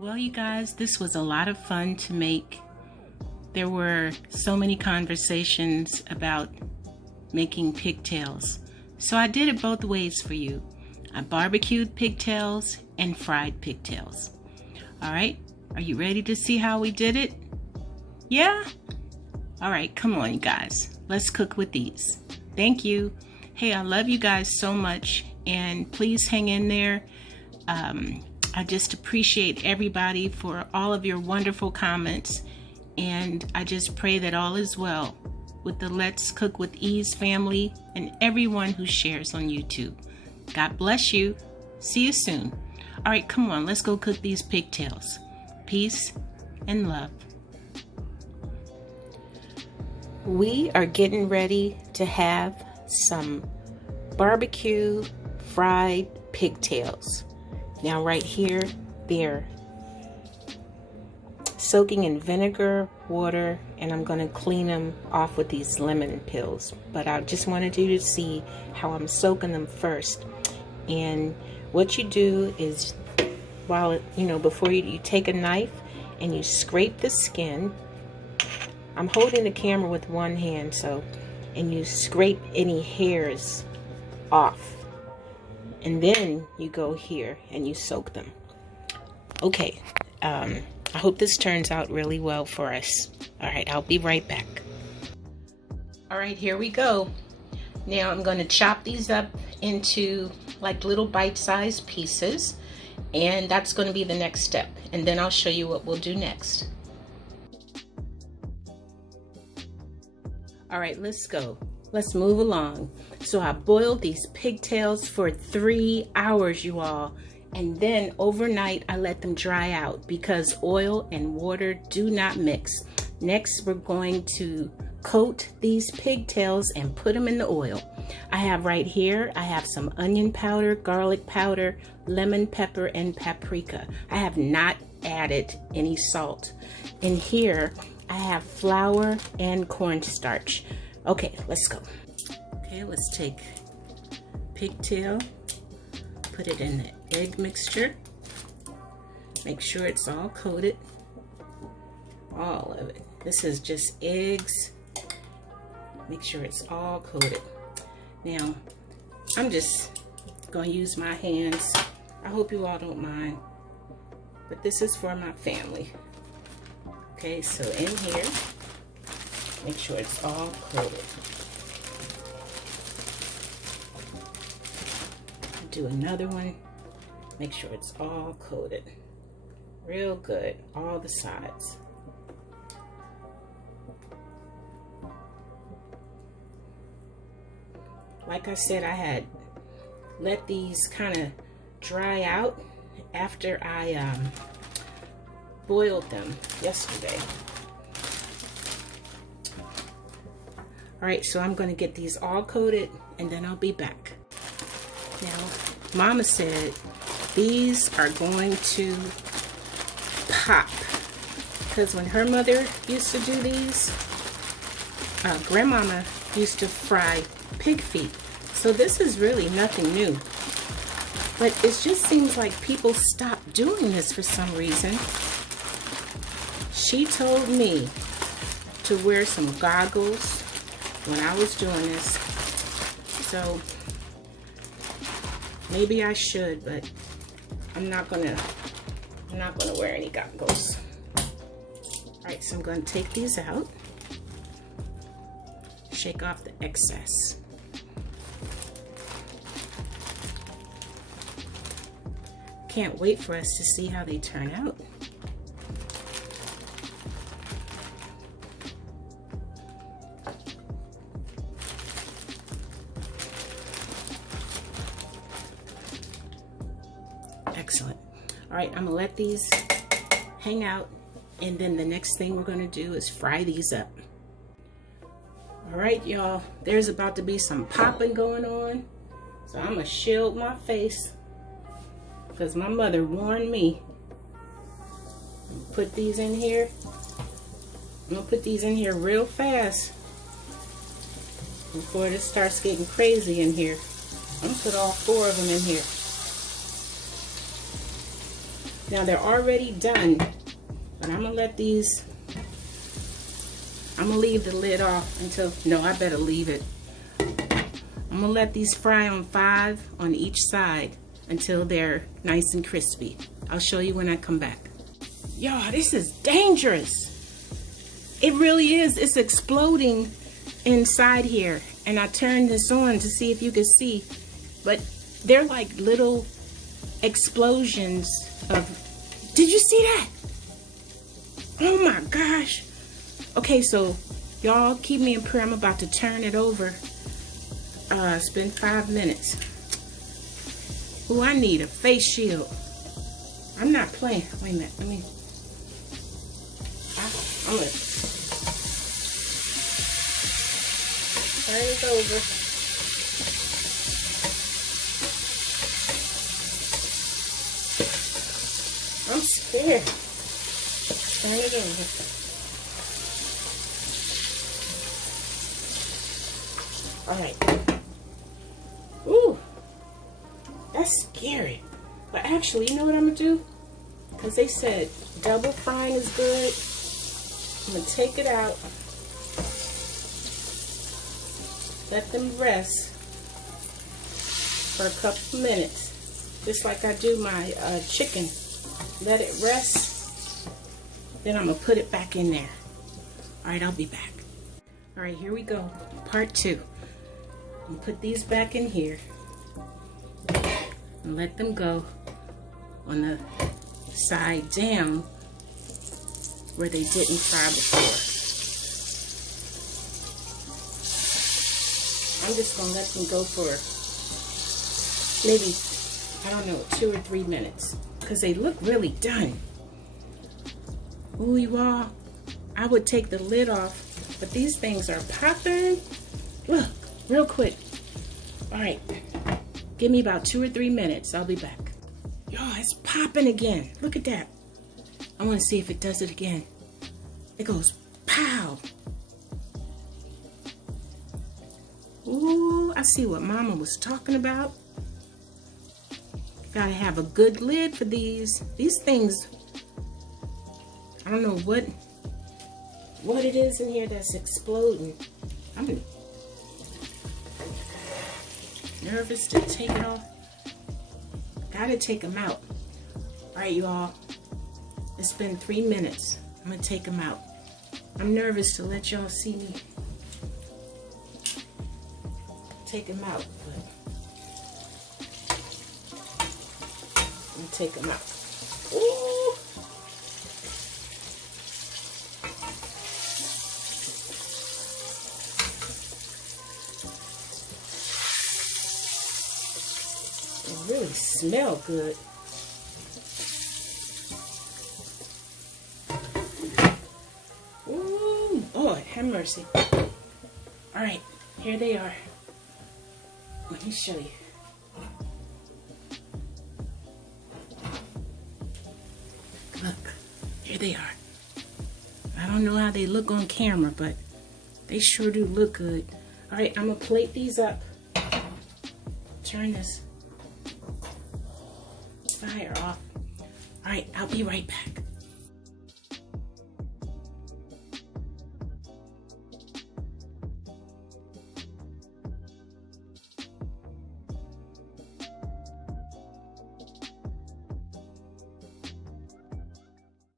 Well, you guys, this was a lot of fun to make. There were so many conversations about making pigtails. So I did it both ways for you. I barbecued pigtails and fried pigtails. All right, are you ready to see how we did it? Yeah? All right, come on, you guys. Let's cook with these. Thank you. Hey, I love you guys so much, and please hang in there. I just appreciate everybody for all of your wonderful comments, and I just pray that all is well with the Let's Cook with Ease family and everyone who shares on YouTube. God bless you. See you soon. All right, come on, let's go cook these pigtails. Peace and love. We are getting ready to have some barbecue fried pigtails. Now right here, they're soaking in vinegar, water, and I'm going to clean them off with these lemon peels. But I just wanted you to see how I'm soaking them first. And what you do is, before you take a knife and you scrape the skin. I'm holding the camera with one hand, and you scrape any hairs off. And then you go here and you soak them. Okay, I hope this turns out really well for us. All right, I'll be right back. All right, here we go. Now I'm going to chop these up into like little bite-sized pieces, and that's going to be the next step. And then I'll show you what we'll do next. All right, let's go. Let's move along. So I boiled these pigtails for 3 hours, you all. And then overnight, I let them dry out because oil and water do not mix. Next, we're going to coat these pigtails and put them in the oil. I have right here, I have some onion powder, garlic powder, lemon pepper, and paprika. I have not added any salt. In here, I have flour and cornstarch. Okay, let's go. Okay, let's take pigtail, put it in the egg mixture. Make sure it's all coated, all of it. This is just eggs. Make sure it's all coated. Now, I'm just going to use my hands. I hope you all don't mind, but this is for my family. Okay, so in here, make sure it's all coated. Do another one. Make sure it's all coated. Real good, all the sides. Like I said, I had let these kind of dry out after I boiled them yesterday. All right, so I'm going to get these all coated and then I'll be back. Now, Mama said these are going to pop because when her mother used to do these, Grandmama used to fry pig feet. So this is really nothing new. But it just seems like people stopped doing this for some reason. She told me to wear some goggles when I was doing this. So maybe I should, but I'm not gonna wear any goggles. All right, so I'm gonna take these out. Shake off the excess. Can't wait for us to see how they turn out. Excellent. All right, I'm gonna let these hang out, and then the next thing we're gonna do is fry these up. All right, y'all, there's about to be some popping going on. So I'm gonna shield my face because my mother warned me. Put these in here. I'm gonna put these in here real fast before it starts getting crazy in here. I'm gonna put all 4 of them in here. Now they're already done, but I'm gonna let these, I'm gonna leave the lid off until, no, I better leave it. I'm gonna let these fry on 5 on each side until they're nice and crispy. I'll show you when I come back. Y'all, this is dangerous. It really is. It's exploding inside here. And I turned this on to see if you could see. But they're like little explosions of... Did you see that? Oh my gosh. Okay, so y'all keep me in prayer. I'm about to turn it over. It's been 5 minutes. Ooh, I need a face shield. I'm not playing. Wait a minute. Let me... I'm gonna turn it over. I'm scared. Turn it over. All right. Ooh, that's scary. But actually, you know what I'm gonna do? Because they said double frying is good. I'm gonna take it out, let them rest for a couple minutes, just like I do my chicken. Let it rest, then I'm gonna put it back in there. All right, I'll be back. All right, here we go, part 2. I'm gonna put these back in here and let them go on the side down where they didn't fry before. I'm just gonna let them go for maybe, I don't know, 2 or 3 minutes because they look really done. Ooh, you all, I would take the lid off, but these things are popping. Look, real quick. All right, give me about 2 or 3 minutes. I'll be back. Y'all, it's popping again. Look at that. I want to see if it does it again. It goes pow. Ooh, I see what Mama was talking about. Gotta have a good lid for these. These things, I don't know what it is in here that's exploding. I'm nervous to take it off. Gotta take them out. All right, you all. It's been 3 minutes. I'm gonna take them out. I'm nervous to let y'all see me take them out, but I'm gonna take them out. Ooh. They really smell good. Lord, have mercy. All right, here they are. Let me show you. Look, here they are. I don't know how they look on camera, but they sure do look good. All right, I'm gonna plate these up. Turn this fire off. All right, I'll be right back.